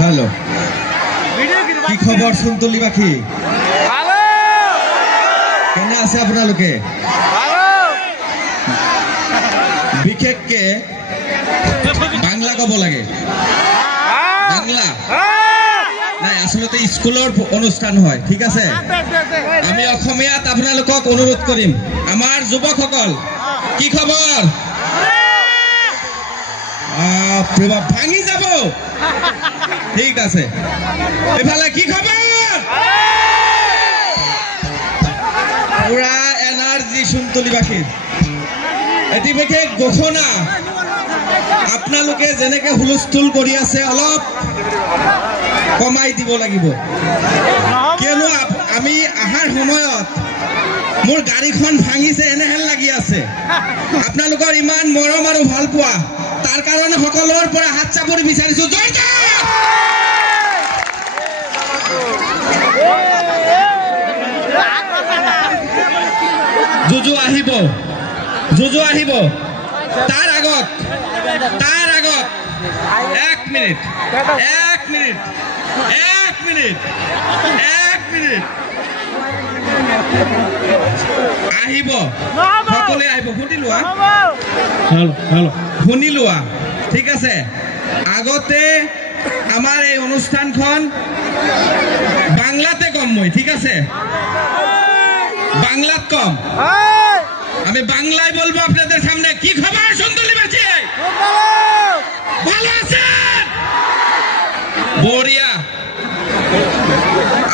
Hello, কি খবর সুন্তলি পাখি? কেনে আছে আপোনালোকে? বিশেষকে বাংলা কব লাগে। বাংলা নাই, আসলে স্কুলৰ অনুষ্ঠান হয়, ঠিক আছে। আমি অসমীয়াত আপোনালোকক অনুৰোধ কৰিম, আমাৰ যুৱকসকল কি খবৰ? ভাঙি যাব, ঠিক আছে। এইফালে কি খবৰ? পুৰা এনাৰ্জি সুন্তলি পাখিৰ। এটি বিশেষ ঘোষণা, আপোনালোকে যেনেকে হুলস্থুল কৰি আছে অলপ কমাই দিব লাগিব, কিয়নো আমি অহাৰ সময়ত মোৰ গাড়ীখন ভাঙিছে এনেহেন লাগি আছে। আপোনালোকৰ ইমান মৰম আৰু ভাল পোৱা, তাৰ কাৰণে সকলোৰ পৰা হাত চাপৰি বিচাৰিছো। জুজু আহিব, জুজু আহিব। তাৰ আগত এক মিনিট আহিব, সকলোৱে আহিব। শুনি লোৱা, ঠিক আছে। আগতে আমাৰ এই অনুষ্ঠানখন বাংলাতে কম, মই ঠিক আছে, বাংলাত কম। আমি বাংলায় বলবো আপনাদের সামনে। কি খবর সুন্তলি পাখি? ভালো আছেন? বড়িয়া।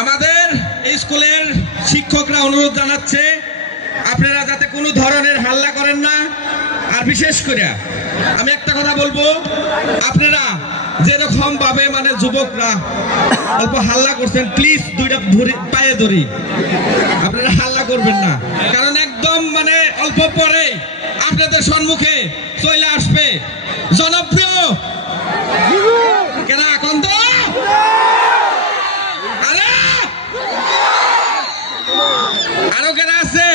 আমাদের এই স্কুলের শিক্ষকরা অনুরোধ জানাচ্ছে আপনারা যাতে কোনো ধরনের হাল্লা করেন না। আর বিশেষ করে আমি একটা কথা বলবো, আপনারা যেরকম ভাবে মানে যুবকরা অল্প হাল্লা করছেন, প্লিজ দুইটা পায়ে ধরি আপনারা হাল্লা করবেন না, কারণ একদম মানে অল্প পরে আপনাদের সম্মুখে চলে আসবে জনপ্রিয় কেনা কন্ত আরো কেনা আছে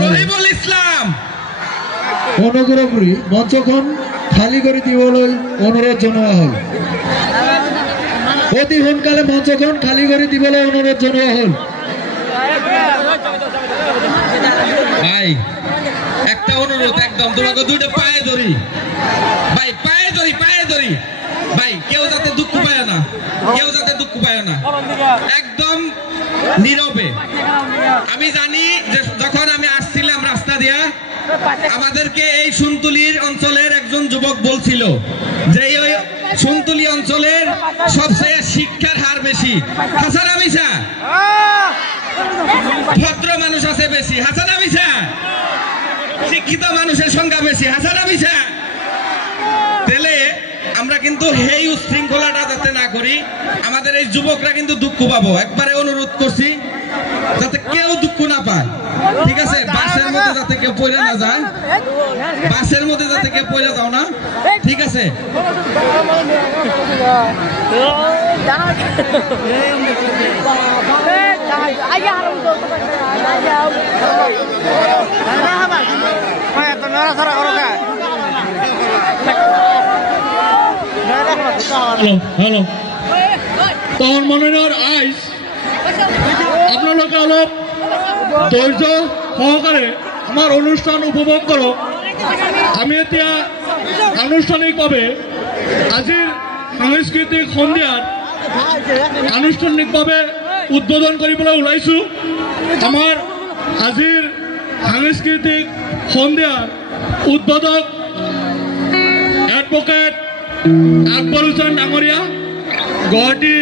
রহিবুল ইসলাম। অনুগ্রহ করে মঞ্চখন খালি করে দিবলৈ অনুরোধ জানোৱা হল। অতি সোনকালে মঞ্চখন খালি কৰে দিবলৈ অনুৰোধ জানোৱা হল। ভাই একটা অনুরোধ, একদম তোমাকে দুইটা পায়ে ধরি ভাই, পায়ে ধরি ভাই, কেউ যাতে দুঃখ পায় না, একদম নীরবে। আমি জানি যে যখন আমি আসছিলাম রাস্তা দিয়া, আমাদেরকে এই সুন্তলির অঞ্চলের একজন যুবক বলছিল যে ওই সুন্তলি অঞ্চলের সবচেয়ে শিক্ষার হার বেশি। হাসান আমিসা ভদ্র মানুষ আছে বেশি, হাসান আমিসা শিক্ষিত মানুষের সংখ্যা বেশি, হাসান আমিসা। তাহলে আমরা কিন্তু এই উশৃঙ্খলাটা যাতে না করি, আমাদের এই যুবকরা কিন্তু দুঃখ পাবো। একবারে অনুরোধ করছি যাতে কেউ দুঃখ না পায়, ঠিক আছে। বাসের মধ্যে যাতে কেউ পড়ে না যায়, বাসের মধ্যে যাতে কেউ পড়ে যাও না, ঠিক আছে। হ্যালো, তখন মনের আইস আপোনালোকে অলপ ধৈর্য সহকারে আমার অনুষ্ঠান উপভোগ করো। আমি এতিয়া আনুষ্ঠানিকভাৱে আজিৰ সাংস্কৃতিক সন্ধিয়াৰ আনুষ্ঠানিকভাৱে উদ্বোধন কৰিবলৈ ওলাইছো। আমাৰ আজিৰ সাংস্কৃতিক সন্ধিয়াৰ উদ্বোধক এডভোকেট আকবৰ হুসেন ডাঙৰীয়া, গুৱাহাটী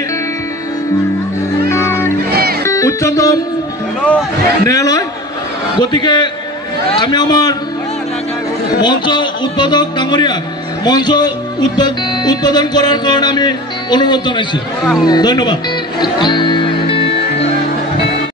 উচ্চতম ন্যায়ালয়। গতিকে আমি আমাৰ মঞ্চ উদ্বোধক ডাঙৰীয়া মঞ্চ উদ্বোধন কৰাৰ কাৰণে আমি অনুৰোধ জানাইছি। ধন্যবাদ।